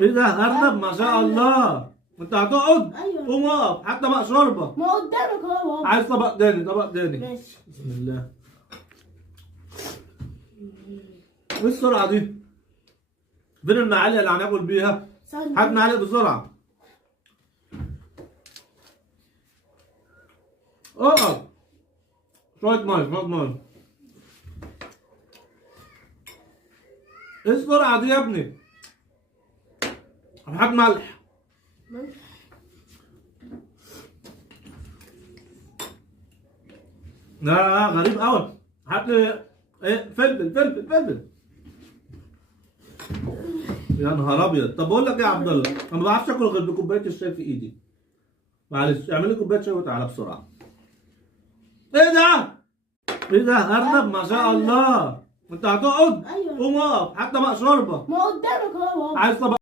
ايه ده ارنب ما شاء الله. انت هتقعد؟ ايوه قوم اقف، هات طبق شوربه. ما قدامك اهو. عايز طبق تاني، طبق تاني. ماشي. بسم الله. ايه السرعه دي؟ فين المعالق اللي هناكل بيها؟ هات معالق بسرعه. اقف. شويه ميه، شويه ميه. ايه السرعه دي يا ابني؟ هات ملح. لا غريب قوي. هات لي ايه، فلفل فلفل فلفل. يا نهار ابيض. طب بقول لك ايه يا عبد الله، انا ما بعرفش اكل غير بكوبايه الشاي في ايدي. معلش اعمل لي كوبايه شاي وتعالى بسرعه. ايه ده؟ ايه ده ارنب ما شاء الله. انت هتقعد؟ ايوه قوم اقف، هات طبق شوربه. ما قدامك اهو. عايز طبق